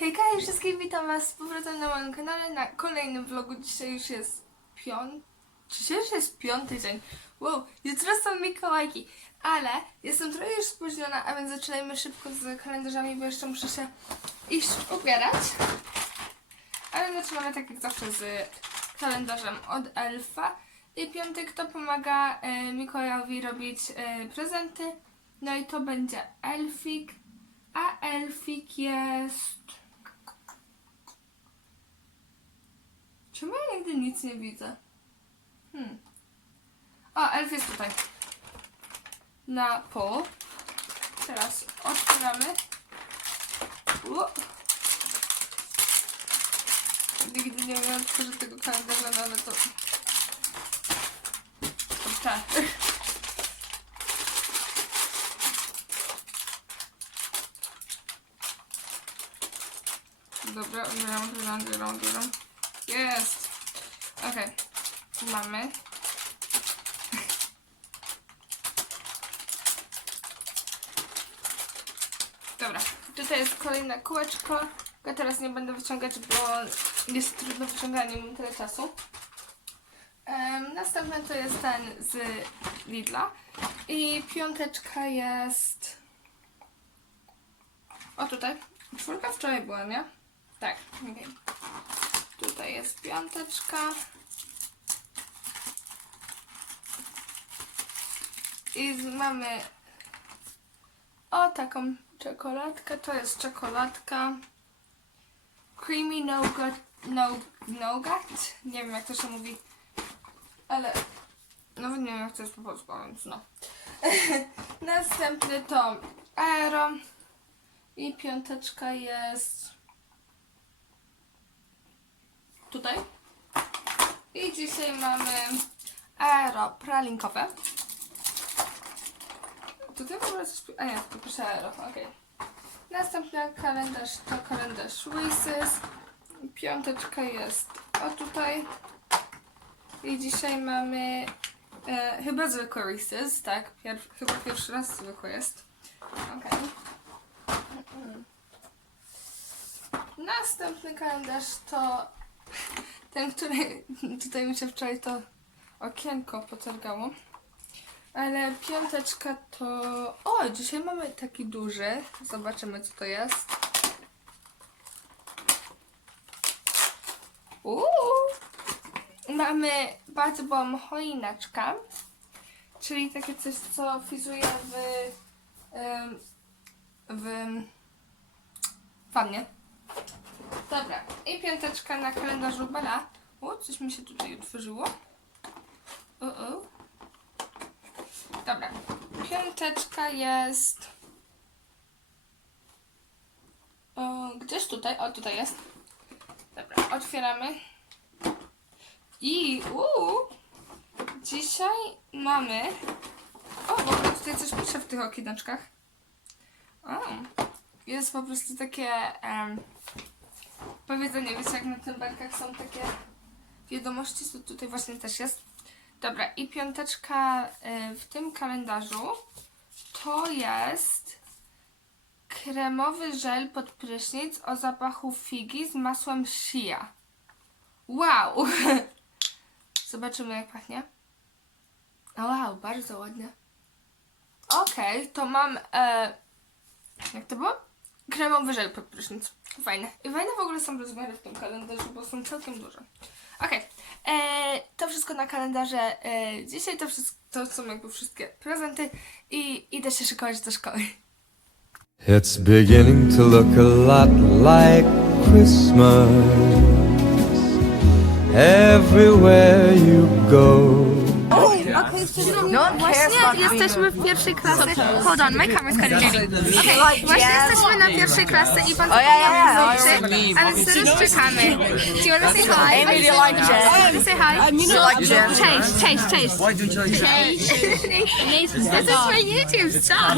Hejka i wszystkich witam was z powrotem na moim kanale na kolejnym vlogu. Dzisiaj już jest piąty, dzisiaj już jest piąty dzień. Wow, jutro są Mikołajki, ale jestem trochę już spóźniona, a więc zaczynajmy szybko z kalendarzami, bo jeszcze muszę się iść ubierać. Ale zaczynamy tak jak zawsze z kalendarzem od Elfa. I piątek to pomaga e, Mikołajowi robić e, prezenty. No i to będzie Elfik, a Elfik jest... Czemu ja nigdy nic nie widzę? Hmm. O, Elf jest tutaj. Na pół. Teraz otwieramy. U. Nigdy nie miałam otworzyć tego kalendarza, no ale to... tak. Dobra, odbieram, odbieram, odbieram, odbieram. Jest! Okej. Mamy. Dobra, tutaj jest kolejne kółeczko. Ja teraz nie będę wyciągać, bo jest trudno wyciąganie, nie mam tyle czasu. Em, następny to jest ten z Lidla. I piąteczka jest... O, tutaj. Czwórka wczoraj była, nie? Tak, okej. Tutaj jest piąteczka. I mamy o taką czekoladkę. To jest czekoladka creamy nougat, no, nougat. Nie wiem jak to się mówi, ale nawet nie wiem jak to jest po polsku, więc no. Następny to aero. I piąteczka jest tutaj. I dzisiaj mamy aero pralinkowe. Tutaj w ogóle coś... A nie, to proszę aero, okej. Następny kalendarz to kalendarz Reese's. Piąteczka jest o tutaj. I dzisiaj mamy e, chyba zwykłe Reese's, tak? Chyba pierwszy raz zwykły jest. Okej. Następny kalendarz to ten, który tutaj mi się wczoraj to okienko potargało. Ale piąteczka to... O, dzisiaj mamy taki duży. Zobaczymy, co to jest. Uuu. Mamy Bazbom choineczka. Czyli takie coś, co fizuje w... em, w... wannie. Dobra. I piąteczka na kalendarzu Bela. O, coś mi się tutaj otworzyło. O, o. Dobra. Piąteczka jest... O, gdzieś tutaj. O, tutaj jest. Dobra, otwieramy. I uuu, dzisiaj mamy... O, w ogóle tutaj coś pisze w tych okieneczkach. O, jest po prostu takie... em, powiedzenie, wiecie, jak na tymberkach są takie wiadomości, to tutaj właśnie też jest. Dobra, i piąteczka y, w tym kalendarzu to jest kremowy żel pod prysznic o zapachu figi z masłem shia. Wow! Zobaczymy jak pachnie. Wow, bardzo ładnie. Okej, to mam e, jak to było? Kremowy żel pod prysznic. Fajne. I fajne w ogóle są rozmiary w tym kalendarzu, bo są całkiem duże. Okej. E, To wszystko na kalendarze. E, dzisiaj to wszystko to są jakby wszystkie prezenty i idę się szykować do szkoły. It's beginning to look a lot like Christmas everywhere you go. Właśnie jesteśmy w pierwszej klasy. Hold on, my camera's kind of dirty. Okay, właśnie jesteśmy na pierwszej klasy i pan yeah, yeah, krzyczy, a więc teraz czekamy. Do you want to say hi? Amy, do you like Do you want to say hi? Do you like Jen? Cześć, cześć, cześć. This is for YouTube, stop.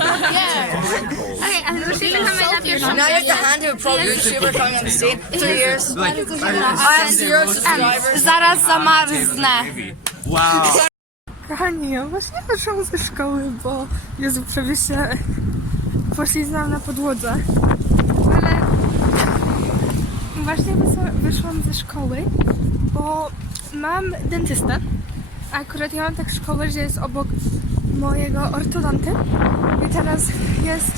Okay, ale właśnie czekamy na pierwszą Now you have to hand to a pro YouTuber coming on the scene. Three years. I am zero subscribers. Zaraz zamarznę. Kochani, ja właśnie wyszłam ze szkoły, bo Jezu, prawie się pośliznęłam na podłodze. Ale wyszłam ze szkoły, bo mam dentystę. A akurat ja mam tak szkołę, że jest obok mojego ortodonty. I teraz jest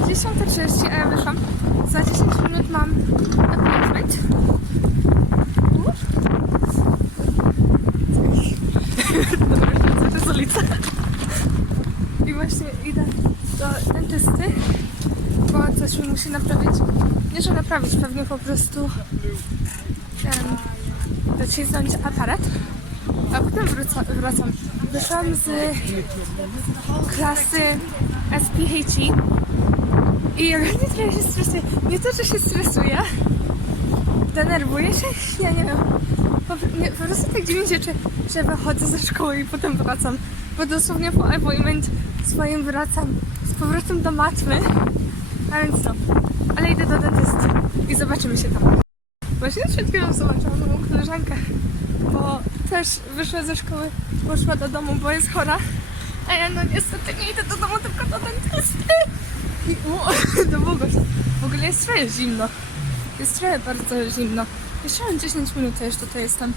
10.30, a ja wyszłam. Za 10 minut mam appointment. Uff. Dobra, to jest ulica. I właśnie idę do dentysty, bo coś mi musi naprawić. Nie, że naprawić, pewnie po prostu um, docisnąć aparat, a potem wrócę, wracam. Wyszłam z klasy SPHE i ja nie trochę się stresuję. Nie to, że się stresuję, denerwuję się, ja nie wiem. Po, nie, po prostu tak dziwnie się, czy, że wychodzę ze szkoły i potem wracam. Bo dosłownie po appointment swoim wracam z powrotem do matmy. Więc? Ale idę do dentysty i zobaczymy się tam. Właśnie przed chwilą zobaczyłam moją koleżankę, bo też wyszła ze szkoły, poszła do domu, bo jest chora. A ja no niestety nie idę do domu, tylko do dentysty. I u, do Bogoś. W ogóle jest trochę zimno. Jest trochę bardzo zimno. Jeszcze mam 10 minut, to już tutaj jestem.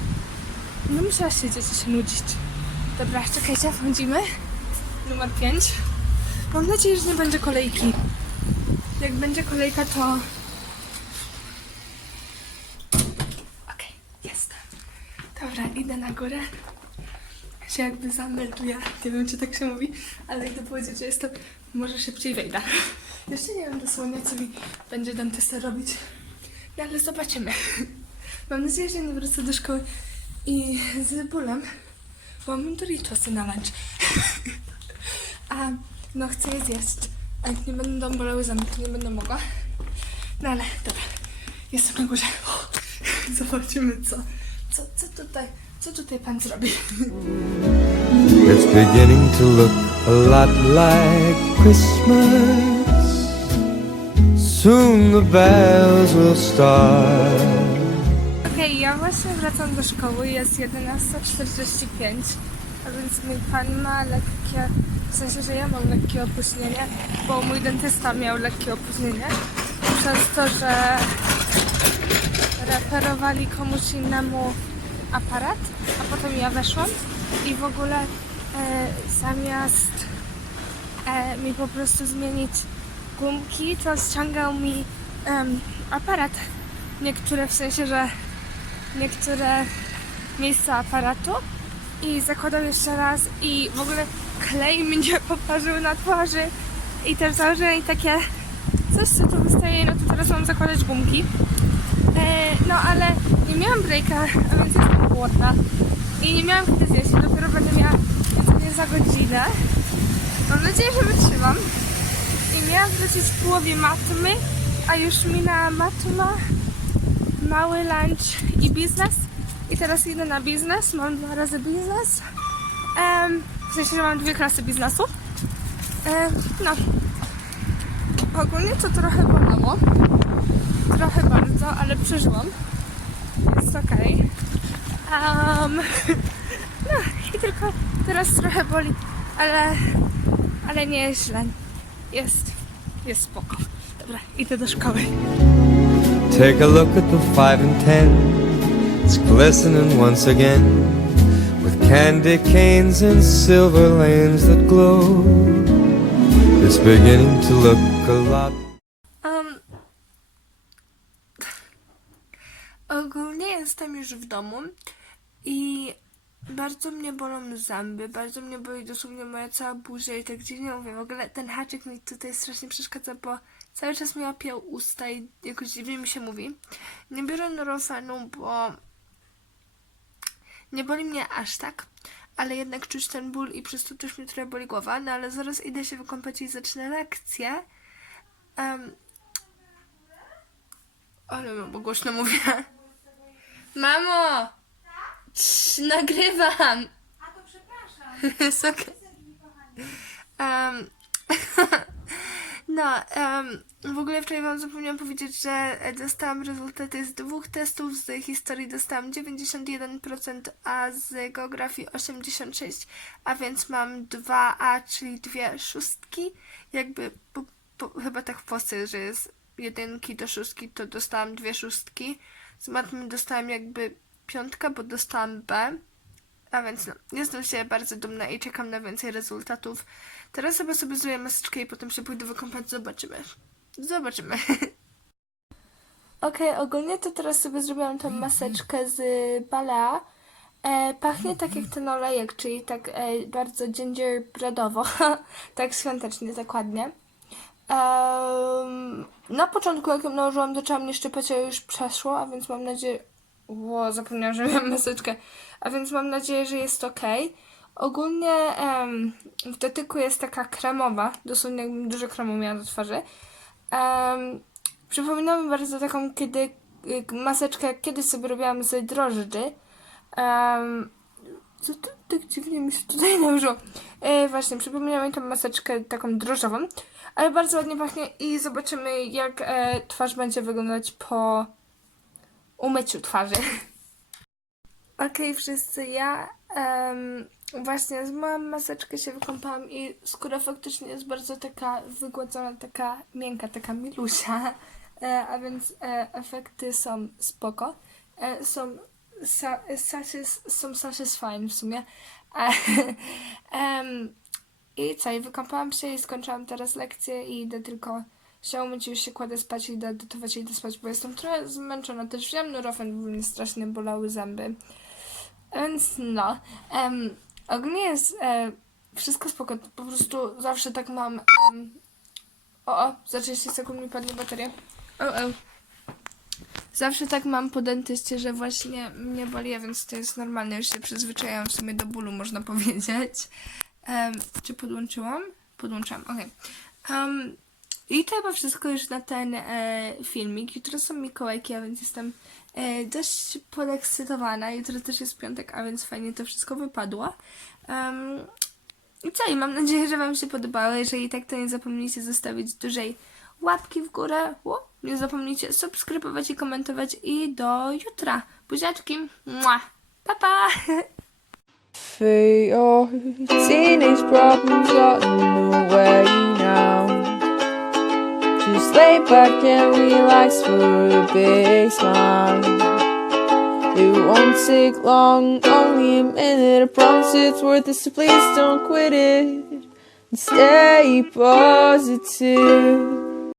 No musiała siedzieć i się nudzić. Dobra, czekajcie, wchodzimy. Numer 5. Mam nadzieję, że nie będzie kolejki. Jak będzie kolejka, to... Okej, jestem. Dobra, idę na górę. Się jakby zamelduję. Nie wiem, czy tak się mówi, ale idę powiedzieć, że jestem. Może szybciej wejdę. Jeszcze nie wiem dosłownie, co mi będzie dentysta robić. No ale zobaczymy. Mam nadzieję, że nie wrócę do szkoły i z bólem, bo mam Doritosy na lunch. A no chcę je zjeść. A jak nie będą bolały to nie będę mogła. No ale dobra, jestem na górze. Zobaczymy co, co, co tutaj, co tutaj pan zrobi. It's beginning to look a lot like Christmas. Soon the bells will start. Okej, ja właśnie wracam do szkoły, jest 11.45, a więc mój pan ma lekkie, w sensie, że ja mam lekkie opóźnienie, bo mój dentysta miał lekkie opóźnienie przez to, że reperowali komuś innemu aparat, a potem ja weszłam i w ogóle e, zamiast e, mi po prostu zmienić gumki, to ściągał mi em, aparat. Niektóre w sensie, że niektóre miejsca aparatu i zakładał jeszcze raz i w ogóle klej mnie poparzył na twarzy i też założyłem takie coś co tu wystaje, no to teraz mam zakładać gumki. E, no ale nie miałam breaka, a więc jestem głodna i nie miałam kiedy zjeść, dopiero będę miała jedzenie za godzinę. Mam nadzieję, że wytrzymam. I miałam wrócić w połowie matmy, a już minęła matma, mały lunch i biznes. I teraz idę na biznes, mam dwa razy biznes. Em, w sensie, że mam dwie klasy biznesu. Em, no. Ogólnie to trochę bolało. Trochę bardzo, ale przeżyłam. Jest okej. Em, no i tylko teraz trochę boli, ale, ale nie jest źle. Jest, jest spoko. Dobra, idę do szkoły. Take a look at the five and ten. It's glistening once again candy canes and silver lanes that glow. It's beginning to look a lot. Um, ogólnie jestem już w domu i bardzo mnie bolą zęby, bardzo mnie boli dosłownie moja cała burza i tak dziwnie mówię. W ogóle ten haczyk mi tutaj strasznie przeszkadza, bo cały czas mi łapiał usta i jakoś dziwnie mi się mówi. Nie biorę Norofenu, bo nie boli mnie aż tak, ale jednak czuć ten ból i przez to też mnie trochę boli głowa, no ale zaraz idę się wykąpać i zacznę lekcję. Um, ale no, bo głośno mówię. Mamo! Cii, nagrywam! A to przepraszam. Jest okej. Em, no, em, w ogóle wczoraj wam zapomniałam powiedzieć, że e, dostałam rezultaty z dwóch testów. Z historii dostałam 91%, a z geografii 86%, a więc mam 2A, czyli dwie szóstki. Jakby, po, po, chyba tak w Polsce, że jest jedynki do szóstki, to dostałam dwie szóstki. z matmy dostałam jakby piątkę, bo dostałam B. A więc no, jestem się bardzo dumna i czekam na więcej rezultatów. Teraz sobie sobie zrobię maseczkę i potem się pójdę wykąpać. Zobaczymy. Zobaczymy. Okej, ogólnie to teraz sobie zrobiłam tą maseczkę z Balea. E, pachnie tak jak ten olejek, czyli tak e, bardzo gingerbreadowo, tak świątecznie, tak ładnie. Em, na początku, jak ją nałożyłam, zaczęłam mnie szczypać, już przeszło, a więc mam nadzieję... Ło, zapomniałam, że miałam maseczkę. A więc mam nadzieję, że jest ok. Ogólnie em, w dotyku jest taka kremowa, dosłownie jakbym dużo kremu miała do twarzy. Um, przypomina mi bardzo taką, kiedy maseczkę, jak kiedyś sobie robiłam z drożdży. Co to tak dziwnie mi się tutaj nałożyło? E, właśnie, przypomina mi tą maseczkę taką drożdżową, ale bardzo ładnie pachnie i zobaczymy jak e, twarz będzie wyglądać po umyciu twarzy. Okej, wszyscy, ja em, właśnie zmyłam maseczkę, się wykąpałam i skóra faktycznie jest bardzo taka wygładzona, taka miękka, taka milusia, e, a więc e, efekty są spoko, e, są, sa, satis, są satisfying w sumie. E, I co, i wykąpałam się i skończyłam teraz lekcję i idę tylko się umyć, już się kładę spać i idę gotować i idę spać, bo jestem trochę zmęczona. Też wziąłem Nurofen, bo mnie strasznie bolały zęby. Więc no, em, ogólnie jest e, wszystko spoko, po prostu zawsze tak mam, em, o, o, za 30 sekund mi padnie bateria. O, o. Zawsze tak mam po dentyście, że właśnie mnie boli, więc to jest normalne, już się przyzwyczaiłam w sumie do bólu, można powiedzieć. Em, czy podłączyłam? Podłączyłam, okej. Em, I to chyba wszystko już na ten e, filmik. Jutro są Mikołajki, a więc jestem e, dość podekscytowana. Jutro też jest piątek, a więc fajnie to wszystko wypadło. Em, I co? I mam nadzieję, że Wam się podobało. Jeżeli tak, to nie zapomnijcie zostawić dużej łapki w górę. Nie zapomnijcie subskrybować i komentować. I do jutra. Buziaczki. Mua. Pa, pa. For your teenage problems in the way now. Just lay back and relax for a big smile. It won't take long, only a minute. I promise it's worth it, so please don't quit it. And stay positive.